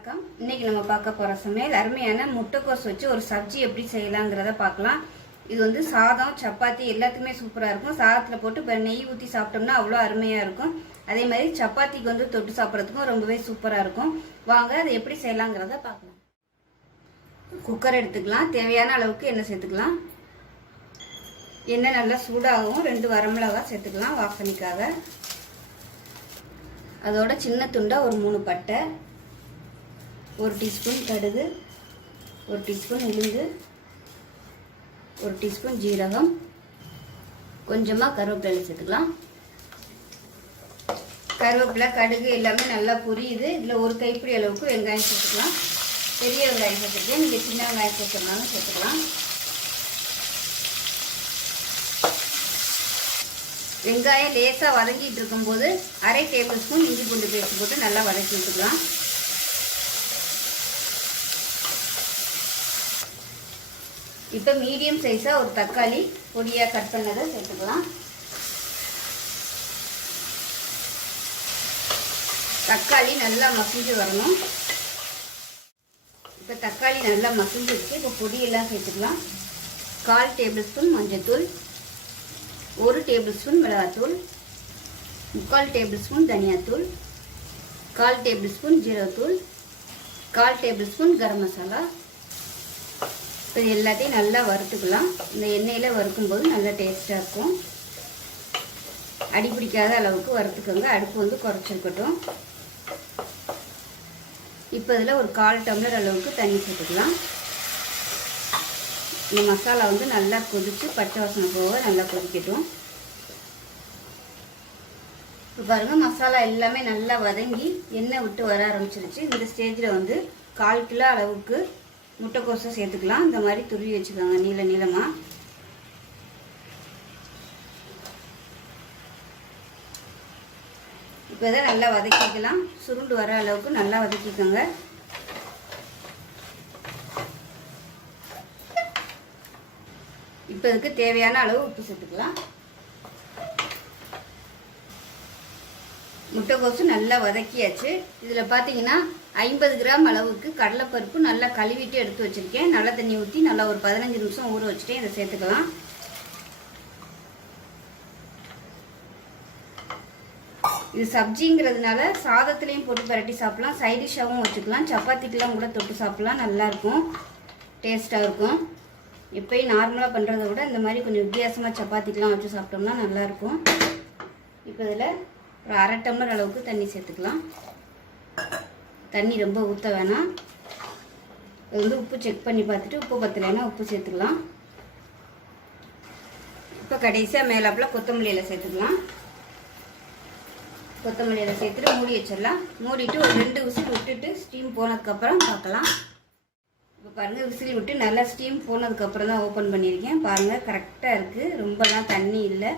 வணக்கம். இன்னைக்கு நம்ம பார்க்க போகிற சமையல் அருமையான முட்டைக்கோஸ் வச்சு ஒரு சப்ஜி எப்படி செய்யலாங்கிறத பார்க்கலாம். இது வந்து சாதம் சப்பாத்தி எல்லாத்துக்குமே சூப்பராக இருக்கும். சாதத்தில் போட்டு இப்போ நெய் ஊற்றி சாப்பிட்டோம்னா அவ்வளோ அருமையாக இருக்கும். அதே மாதிரி சப்பாத்திக்கு வந்து தொட்டு சாப்பிட்றதுக்கும் ரொம்பவே சூப்பராக இருக்கும். வாங்க அதை எப்படி செய்யலாங்கிறத பார்க்கலாம். குக்கர் எடுத்துக்கலாம். தேவையான அளவுக்கு எண்ணெய் சேர்த்துக்கலாம். எண்ணெய் நல்லா சூடாகவும் ரெண்டு வரமிளகா சேர்த்துக்கலாம் வாசனைக்காக. அதோட சின்ன துண்டாக ஒரு மூணு பட்டை. ஒரு டீஸ்பூன் கடுகு ஒரு டீஸ்பூன் உளுந்து ஒரு டீஸ்பூன் ஜீரகம். கொஞ்சமாக கருவேப்பிலை சேர்த்துக்கலாம். கருவேப்பிலை கடுகு எல்லாமே நல்லா புரியுது. இதில் ஒரு கைப்பிடி அளவுக்கு வெங்காயம் சேர்த்துக்கலாம். பெரிய வெங்காயம் சேர்த்துக்கலாம் நீங்கள் சின்ன வெங்காயம் சேர்த்துனாலும் சேர்த்துக்கலாம். வெங்காயம் லேசாக வதங்கிட்டு இருக்கும்போது அரை டேபிள் ஸ்பூன் இஞ்சி பூண்டு பேஸ்ட் போட்டு நல்லா வதக்கி விட்டுக்கலாம். இப்போ மீடியம் சைஸாக ஒரு தக்காளி பொடியாக கட் பண்ணதை சேர்த்துக்கலாம். தக்காளி நல்லா மசிஞ்சு வரணும். இப்போ தக்காளி நல்லா மசிஞ்சிருச்சு. இப்போ பொடியெல்லாம் சேர்த்துக்கலாம். கால் டேபிள் ஸ்பூன் மஞ்சள்தூள் ஒரு டேபிள் ஸ்பூன் மிளகாத்தூள் முக்கால் டேபிள் ஸ்பூன் தனியாத்தூள் கால் டேபிள் ஸ்பூன் ஜீரகத்தூள் கால் டேபிள் ஸ்பூன் கரம் மசாலா இப்போ எல்லாத்தையும் நல்லா வறுத்துக்கலாம். இந்த எண்ணெயில் வறுக்கும்போது நல்லா டேஸ்ட்டாக இருக்கும். அடி பிடிக்காத அளவுக்கு வறுத்துக்கோங்க. அடுப்பு வந்து குறைச்சிருக்கட்டும். இப்போ இதில் ஒரு கால் டம்ளர் அளவுக்கு தண்ணி சேர்த்துக்கலாம் இந்த மசாலா வந்து நல்லா கொதித்து பச்சை வாசனை போக நல்லா கொதிக்கட்டும். இப்போ பாருங்கள் மசாலா எல்லாமே நல்லா வதங்கி எண்ணெய் விட்டு வர ஆரம்பிச்சிருச்சு. இந்த ஸ்டேஜில் வந்து கால் கிலோ அளவுக்கு முட்டைக்கோஸை சேர்த்துக்கலாம். இந்த மாதிரி துருவி வச்சுக்கோங்க நீள நீளமாக இப்போ இதை நல்லா வதக்கிக்கலாம். சுருண்டு வர அளவுக்கு நல்லா வதக்கிக்கோங்க. இப்போ இதுக்கு தேவையான அளவு உப்பு சேர்த்துக்கலாம். முட்டைக்கோசு நல்லா வதக்கியாச்சு. இதில் பார்த்தீங்கன்னா ஐம்பது கிராம் அளவுக்கு கடலைப்பருப்பு நல்லா கழுவிட்டு எடுத்து வச்சுருக்கேன். நல்ல தண்ணி ஊற்றி நல்லா ஒரு பதினஞ்சு நிமிஷம் ஊற வச்சுட்டேன். இதை சேர்த்துக்கலாம். இது சப்ஜிங்கிறதுனால சாதத்துலேயும் போட்டு பரட்டி சாப்பிட்லாம். சைடிஷாகவும் வச்சுக்கலாம். சப்பாத்திக்கெலாம் கூட தொட்டு சாப்பிட்லாம். நல்லாயிருக்கும் டேஸ்ட்டாக இருக்கும். எப்பயும் நார்மலாக பண்ணுறத விட இந்த மாதிரி கொஞ்சம் வித்தியாசமாக சப்பாத்திக்கெலாம் வச்சு சாப்பிட்டோம்னா நல்லாயிருக்கும் இப்போ இதில் ஒரு அரை டம்ளர் அளவுக்கு தண்ணி சேர்த்துக்கலாம். தண்ணி ரொம்ப ஊற்ற வேணாம். இது வந்து உப்பு செக் பண்ணி பார்த்துட்டு உப்பு பத்தலைன்னா உப்பு சேர்த்துக்கலாம். இப்போ கடைசியாக மேலாப்பில் கொத்தமல்லியில் சேர்த்துக்கலாம். கொத்தமல்லியில் சேர்த்துட்டு மூடி வச்சிடலாம். மூடிட்டு ஒரு ரெண்டு விசில் விட்டுட்டு ஸ்டீம் போனதுக்கப்புறம் பார்க்கலாம். இப்போ பாருங்கள் விசில் விட்டு நல்லா ஸ்டீம் போனதுக்கப்புறம் தான் ஓப்பன் பண்ணியிருக்கேன். பாருங்கள் கரெக்டாக இருக்குது ரொம்பலாம் தண்ணி இல்லை.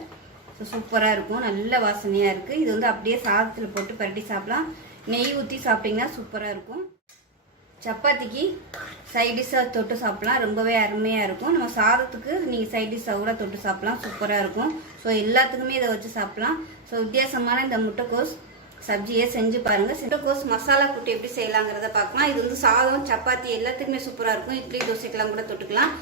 ஸோ சூப்பராக இருக்கும். நல்ல வாசனையாக இருக்குது இது வந்து அப்படியே சாதத்தில் போட்டு பரட்டி சாப்பிடலாம். நெய் ஊற்றி சாப்பிட்டிங்கன்னா சூப்பராக இருக்கும். சப்பாத்திக்கு சைட் டிஷ்ஷாக தொட்டு சாப்பிட்லாம். ரொம்பவே அருமையாக இருக்கும். நம்ம சாதத்துக்கு நீங்கள் சைட் டிஷ்ஷாக கூட தொட்டு சாப்பிட்லாம். சூப்பராக இருக்கும். ஸோ எல்லாத்துக்குமே இதை வச்சு சாப்பிட்லாம். ஸோ வித்தியாசமான இந்த முட்டைக்கோஸ் சப்ஜியை செஞ்சு பாருங்கள் முட்டைக்கோஸ் மசாலா கூட்டு எப்படி செய்யலாங்கிறத பார்க்கலாம். இது வந்து சாதம் சப்பாத்தி எல்லாத்துக்குமே சூப்பராக இருக்கும். இட்லி தோசைக்கெல்லாம் கூட தொட்டுக்கலாம்.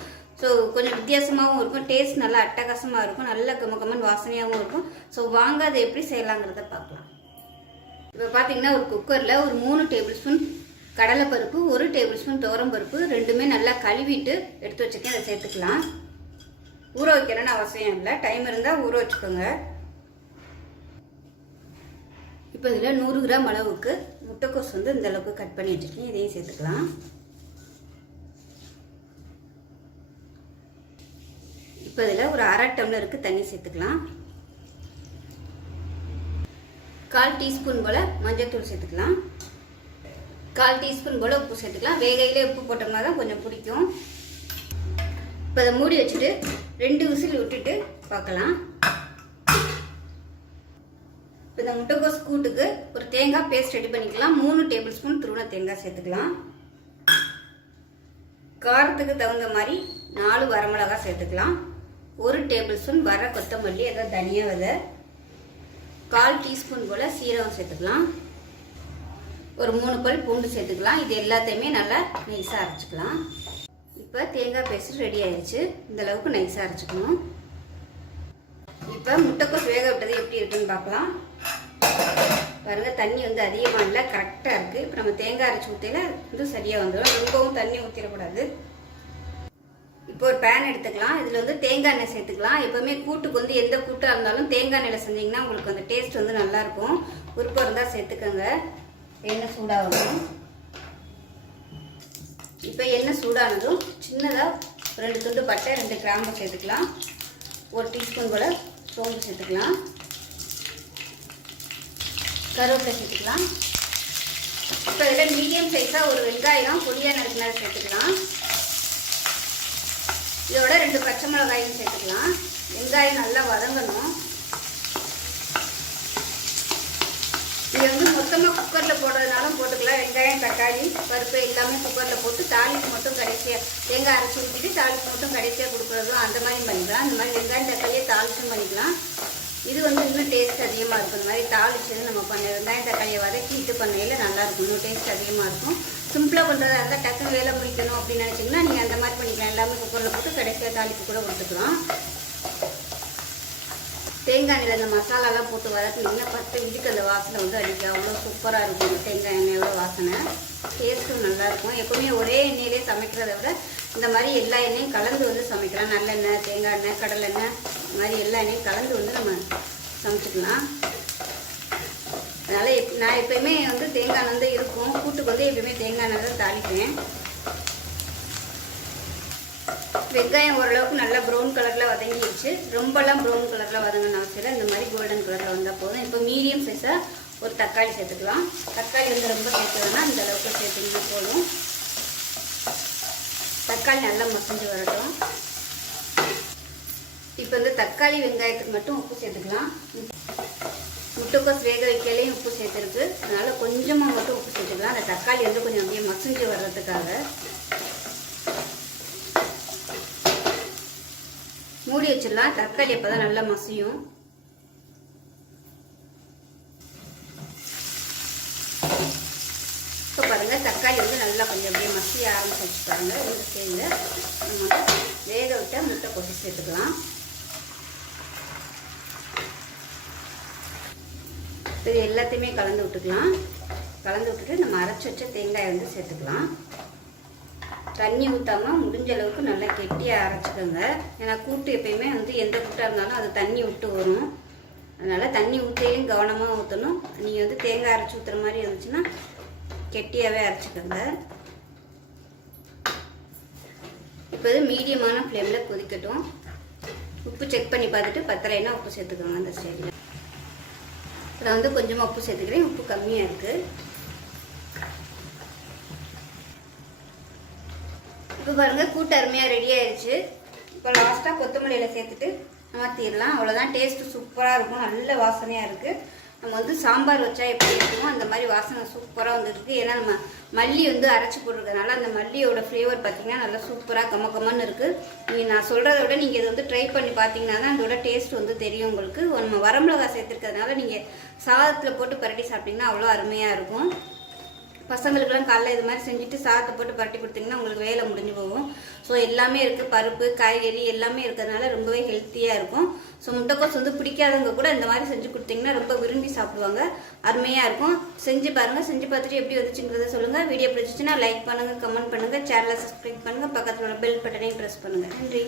ஸோ கொஞ்சம் வித்தியாசமாகவும் இருக்கும். டேஸ்ட் நல்லா அட்டகாசமாக இருக்கும். நல்ல கம கமன் வாசனையாகவும் இருக்கும். ஸோ வாங்க அதை எப்படி செய்யலாங்கிறத பார்க்கலாம். இப்போ பார்த்தீங்கன்னா ஒரு குக்கரில் ஒரு மூணு டேபிள் ஸ்பூன் கடலைப்பருப்பு ஒரு டேபிள் ஸ்பூன் துவரம்பருப்பு ரெண்டுமே நல்லா கழுவிட்டு எடுத்து வச்சுருக்கேன். அதை சேர்த்துக்கலாம். ஊற வைக்கிறேன்னு அவசியம் இல்லை. டைம் இருந்தால் ஊற வச்சுக்கோங்க. இப்போ இதில் நூறு கிராம் அளவுக்கு முட்டைக்கோஸ் வந்து இந்த அளவுக்கு கட் பண்ணி வச்சுருக்கேன். இதையும் சேர்த்துக்கலாம். இப்போ இதில் ஒரு அரை டம்ளருக்கு தண்ணி சேர்த்துக்கலாம். கால் டீஸ்பூன் போல் மஞ்சள்தூள் சேர்த்துக்கலாம். கால் டீஸ்பூன் போல் உப்பு சேர்த்துக்கலாம். வேகையிலே உப்பு போட்டோம்னா தான் கொஞ்சம் பிடிக்கும். இப்போ அதை மூடி வச்சுட்டு ரெண்டு விசில் விட்டுட்டு பார்க்கலாம். இப்போ இந்த முட்டைக்கோஸ் கூட்டுக்கு ஒரு தேங்காய் பேஸ்ட் ரெடி பண்ணிக்கலாம். மூணு டேபிள் ஸ்பூன் துருவன தேங்காய் சேர்த்துக்கலாம். காரத்துக்கு தகுந்த மாதிரி நாலு வரமிளகா சேர்த்துக்கலாம். ஒரு டேபிள் ஸ்பூன் வர கொத்தமல்லி அதாவது தனியா விதை. கால் டீஸ்பூன் போல் சீரகம் சேர்த்துக்கலாம். ஒரு மூணு பல் பூண்டு சேர்த்துக்கலாம். இது எல்லாத்தையுமே நல்லா நைஸாக அரைச்சிக்கலாம். இப்போ தேங்காய் பேஸ்ட் ரெடி ஆயிடுச்சு இந்த அளவுக்கு நைஸாக அரைச்சிக்கணும். இப்போ முட்டைக்கோஸ் வேக விட்டது எப்படி இருக்குன்னு பார்க்கலாம். பாருங்கள் தண்ணி வந்து அதிகமாக இல்லை கரெக்டாக இருக்குது இப்போ நம்ம தேங்காய் அரைச்சி ஊற்றில வந்து சரியாக வந்துடும் ரொம்பவும் தண்ணி ஊற்றிடக்கூடாது இப்போ ஒரு பேன் எடுத்துக்கலாம். இதில் வந்து தேங்காய் எண்ணெய் சேர்த்துக்கலாம். எப்போவுமே கூட்டுக்கு வந்து எந்த கூட்டாக இருந்தாலும் தேங்காய் எண்ணெயில் செஞ்சீங்கன்னா உங்களுக்கு அந்த டேஸ்ட் வந்து நல்லாயிருக்கும் உருப்பம் இருந்தால் சேர்த்துக்கோங்க. எண்ணெய் சூடாகணும். இப்போ எண்ணெய் சூடானதும் சின்னதாக ரெண்டு துண்டு பட்டை ரெண்டு கிராம்பு சேர்த்துக்கலாம். ஒரு டீஸ்பூன் போல் சோம்பு சேர்த்துக்கலாம். கருவேப்பிலை சேர்த்துக்கலாம். இப்போ இதில் மீடியம் சைஸாக ஒரு வெங்காயம் பொடியாக நறுக்கினா சேர்த்துக்கலாம். இதோட ரெண்டு பச்சை மிளகாயும் சேர்த்துக்கலாம். வெங்காயம் நல்லா வதங்கணும். இது வந்து மொத்தமாக குக்கரில் போடுறதுனாலும் போட்டுக்கலாம். வெங்காயம் தக்காளி பருப்பு எல்லாமே குக்கரில் போட்டு தாளிப்பு மட்டும் கடைசியாக தேங்காய் அரைச்சி ஊற்றிட்டு தாளிப்பு மட்டும் கடைசியாக கொடுக்குறதும் அந்த மாதிரி பண்ணிக்கலாம். அந்த மாதிரி வெங்காயம் தக்காளியே தாளிச்சும் பண்ணிக்கலாம். இது வந்து இன்னும் டேஸ்ட் அதிகமாக இருக்கும். இந்த மாதிரி தாளிச்சது நம்ம பண்ண வெங்காயம் தக்காளியை வதக்கிட்டு பண்ணையில் நல்லா இருக்கும். இன்னும் டேஸ்ட் அதிகமாக இருக்கும். சிம்பிளாக பண்ணுறதா இருந்தால் டக்குன்னு வேலை முடிக்கணும் அப்படின்னு நினச்சிங்கன்னா நீங்கள் அந்த மாதிரி பண்ணிக்கலாம். எல்லாமே குக்கரில் போட்டு கடைசியாக தாளிப்பு கூட கொடுத்துக்கலாம். தேங்காய் எண்ணெயில் அந்த மசாலாலாம் போட்டு வதக்குனீங்கன்னா பத்து வீட்டுக்கு அந்த வாசனை வந்து அடிக்கும். அவ்வளோ சூப்பராக இருக்கும் தேங்காய் எண்ணெயோட வாசனை. டேஸ்ட்டும் நல்லாயிருக்கும் எப்பவுமே ஒரே எண்ணெயிலே சமைக்கிறத விட இந்த மாதிரி எல்லா எண்ணெயும் கலந்து வந்து சமைக்கலாம். நல்லெண்ணெய் தேங்காய் எண்ணெய் கடலெண்ணெய் இந்த மாதிரி எல்லா எண்ணெயும் கலந்து வந்து நம்ம சமைச்சிக்கலாம். அதனால் எப் நான் எப்பயுமே வந்து தேங்காய் எண்ணெய் தான் இருக்கும். கூட்டுக்கு வந்து எப்பயுமே தேங்காய் எண்ணெய் தான் தாளிப்பேன். வெங்காயம் ஓரளவுக்கு நல்லா ப்ரௌன் கலரில் வதங்கிடுச்சு ரொம்பலாம் ப்ரௌன் கலரில் வதங்கணும் அவசியம் இந்த மாதிரி கோல்டன் கலரில் வந்தால் போதும். இப்போ மீடியம் சைஸாக ஒரு தக்காளி சேர்த்துக்கலாம். தக்காளி வந்து ரொம்ப சேர்த்ததுன்னா இந்த அளவுக்கு சேர்த்துக்கிட்டு போதும். தக்காளி நல்லா மசிஞ்சு வரட்டும். இப்போ வந்து தக்காளி வெங்காயத்துக்கு மட்டும் உப்பு சேர்த்துக்கலாம். முட்டைக்கோஸ் வேக வைக்கலையும் உப்பு சேர்த்துருக்கு. அதனால் கொஞ்சமாக மட்டும் உப்பு சேர்த்துக்கலாம். அந்த தக்காளி வந்து கொஞ்சம் அப்படியே மசிஞ்சு வர்றதுக்காக. மூடி வச்சிடலாம். தக்காளி அப்போ தான் நல்லா மசியும். இப்போ பாருங்கள் தக்காளி வந்து நல்லா கொஞ்சம் அப்படியே மசிய ஆரம்பிச்சு பாருங்க இந்த சேர்ந்து நம்ம வேக விட்டால் முட்டை சேர்த்துக்கலாம். இது எல்லாத்தையுமே கலந்து விட்டுக்கலாம். கலந்து விட்டுட்டு நம்ம அரைச்சி வச்ச தேங்காயை வந்து சேர்த்துக்கலாம். தண்ணி ஊற்றாம முடிஞ்ச அளவுக்கு நல்லா கெட்டியாக அரைச்சிக்கோங்க. ஏன்னா கூட்டு எப்பயுமே வந்து எந்த கூட்டாக இருந்தாலும் அது தண்ணி விட்டு வரும். அதனால் தண்ணி ஊற்றிலையும் கவனமாக ஊற்றணும் நீங்கள் வந்து தேங்காய் அரைச்சி ஊற்றுற மாதிரி இருந்துச்சுன்னா கெட்டியாகவே அரைச்சிக்கோங்க. இப்போ இது மீடியமான ஃப்ளேமில் கொதிக்கட்டும். உப்பு செக் பண்ணி பார்த்துட்டு பத்தலைன்னா உப்பு சேர்த்துக்கோங்க அந்த ஸ்டேஜில் இதில் வந்து கொஞ்சமாக உப்பு சேர்த்துக்கிறேன். உப்பு கம்மியாக இருக்குது இப்போ பாருங்கள் கூட்டு அருமையாக ரெடி ஆயிடுச்சு இப்போ லாஸ்ட்டாக கொத்தமல்லியில் சேர்த்துட்டு மாற்றிடலாம் அவ்வளோதான் டேஸ்ட்டு சூப்பராக இருக்கும். நல்ல வாசனையாக இருக்குது நம்ம வந்து சாம்பார் வச்சா எப்படி இருக்குமோ அந்த மாதிரி வாசனை சூப்பராக வந்துருக்கு. ஏன்னா நம்ம மல்லி வந்து அரைச்சி போட்டிருக்கனால அந்த மல்லியோட ஃப்ளேவர் பார்த்தீங்கன்னா நல்லா சூப்பராக கம கமன்னு இருக்குது நீங்கள் நான் சொல்கிறத விட நீங்கள் இதை வந்து ட்ரை பண்ணி பார்த்தீங்கன்னா தான் அதோட டேஸ்ட் வந்து தெரியும் உங்களுக்கு. நம்ம வரமிளகா சேர்த்துருக்கிறதுனால நீங்கள் சாதத்தில் போட்டு பரட்டி சாப்பிட்டிங்கன்னா அவ்வளோ அருமையாக இருக்கும். பசங்களுக்கெல்லாம் காலைல இது மாதிரி செஞ்சுட்டு சாதத்தை போட்டு பரட்டி கொடுத்தீங்கன்னா உங்களுக்கு வேலை முடிஞ்சு போகும். ஸோ எல்லாமே இருக்குது பருப்பு காய்கறி எல்லாமே இருக்கிறதுனால ரொம்பவே ஹெல்த்தியாக இருக்கும். ஸோ முட்டைக்கோஸ் வந்து பிடிக்காதவங்க கூட இந்த மாதிரி செஞ்சு கொடுத்தீங்கன்னா ரொம்ப விரும்பி சாப்பிடுவாங்க. அருமையாக இருக்கும். செஞ்சு பாருங்கள் செஞ்சு பார்த்துட்டு எப்படி வந்துச்சுங்கிறத சொல்லுங்கள் வீடியோ பிடிச்சிச்சுன்னா லைக் பண்ணுங்கள் கமெண்ட் பண்ணுங்கள் சேனலை சப்ஸ்கிரைப் பண்ணுங்கள் பக்கத்தில் உள்ள பெல் பட்டனையும் ப்ரெஸ் பண்ணுங்கள் நன்றி.